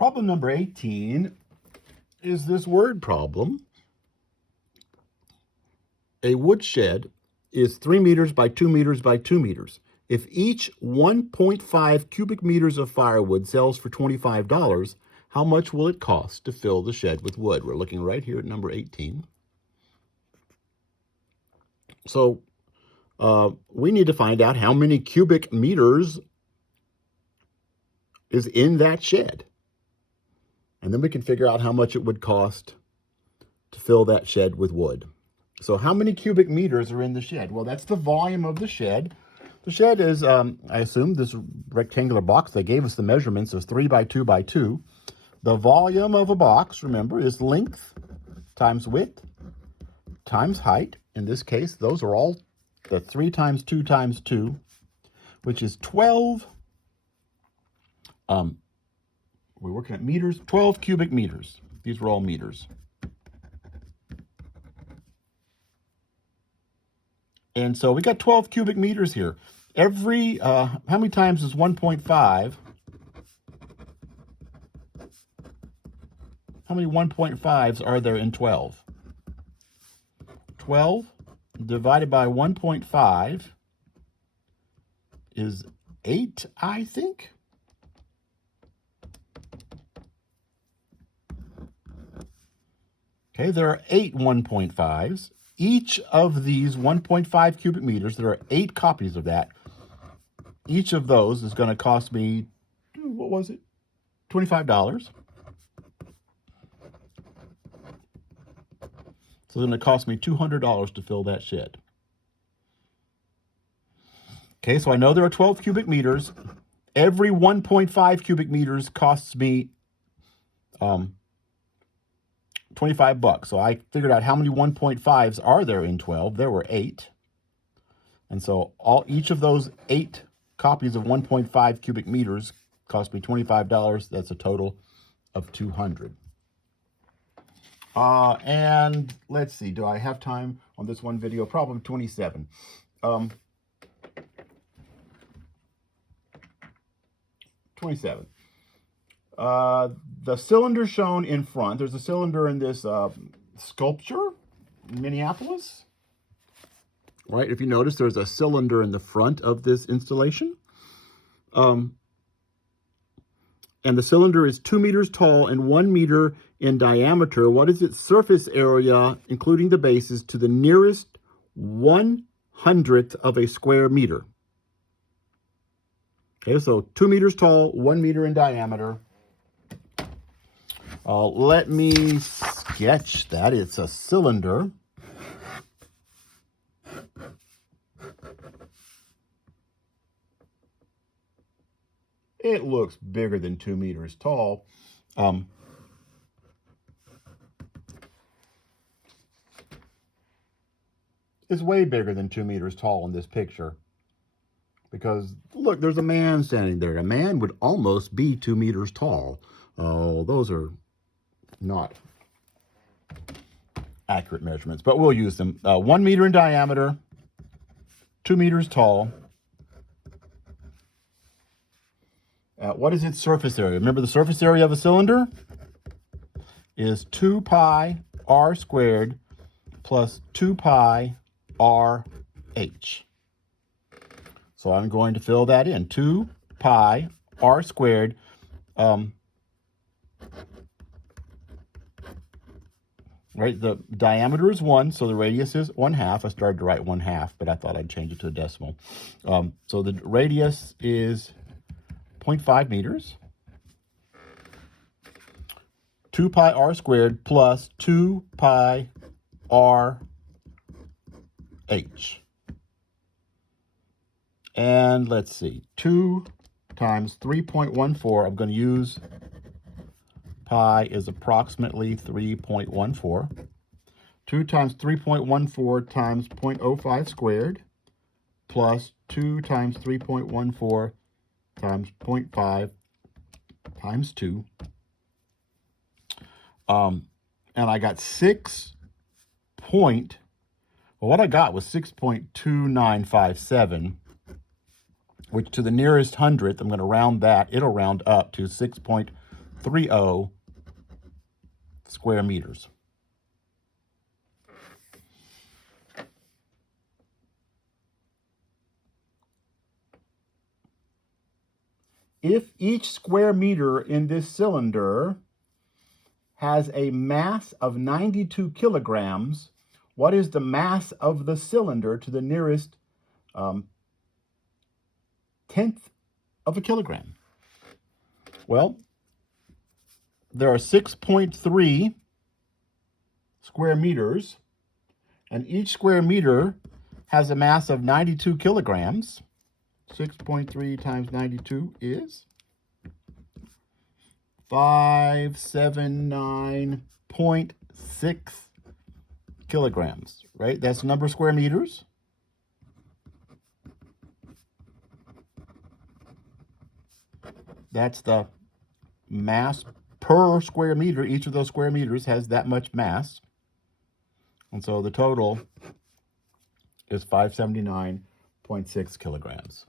Problem number 18 is this word problem. A woodshed is 3 meters by 2 meters by 2 meters. If each 1.5 cubic meters of firewood sells for $25, how much will it cost to fill the shed with wood? We're looking right here at number 18. So we need to find out how many cubic meters is in that shed. And then we can figure out how much it would cost to fill that shed with wood. So how many cubic meters are in the shed? Well, that's the volume of the shed. The shed is, I assume, this rectangular box. They gave us the measurements as 3 by 2 by 2. The volume of a box, remember, is length times width times height. In this case, those are all the 3 times 2 times 2, which is 12. We're working at meters, 12 cubic meters. These are all meters. And so we got 12 cubic meters here. Every, how many times is 1.5? How many 1.5s are there in 12? 12 divided by 1.5 is 8, I think. Okay, there are 8 1.5s. Each of these 1.5 cubic meters, there are 8 copies of that. Each of those is going to cost me, what was it? $25. So it's going to cost me $200 to fill that shed. Okay, so I know there are 12 cubic meters. Every 1.5 cubic meters costs me $25. So I figured out how many 1.5s are there in 12. There were 8. And so each of those 8 copies of 1.5 cubic meters cost me $25. That's a total of $200. And let's see, do I have time on this one video? Problem 27. 27. The cylinder shown in front, there's a cylinder in this sculpture in Minneapolis. Right, if you notice, there's a cylinder in the front of this installation. And the cylinder is 2 meters tall and 1 meter in diameter. What is its surface area, including the bases, to the nearest 1/100th of a square meter? Okay, so 2 meters tall, 1 meter in diameter. Let me sketch that. It's a cylinder. It looks bigger than 2 meters tall. It's way bigger than 2 meters tall in this picture. Because, look, there's a man standing there. A man would almost be 2 meters tall. Oh, those are not accurate measurements, but we'll use them. 1 meter in diameter, 2 meters tall. What is its surface area? Remember, the surface area of a cylinder is 2 pi r squared plus 2 pi r h. So I'm going to fill that in. 2 pi r squared. Right, the diameter is 1, so the radius is 1/2. I started to write 1/2, but I thought I'd change it to a decimal. So the radius is 0.5 meters. 2 pi r squared plus 2 pi r h. And let's see, 2 times 3.14, I'm going to use pi is approximately 3.14. 2 times 3.14 times 0.05 squared plus 2 times 3.14 times 0.5 times 2. And I got what I got was 6.2957, which to the nearest hundredth, I'm going to round that. It'll round up to 6.2957. 5.30 square meters. If each square meter in this cylinder has a mass of 92 kilograms, what is the mass of the cylinder to the nearest tenth of a kilogram? Well, there are 6.3 square meters, and each square meter has a mass of 92 kilograms. 6.3 times 92 is 579.6 kilograms, right? That's the number of square meters. That's the mass per square meter. Each of those square meters has that much mass. And so the total is 579.6 kilograms.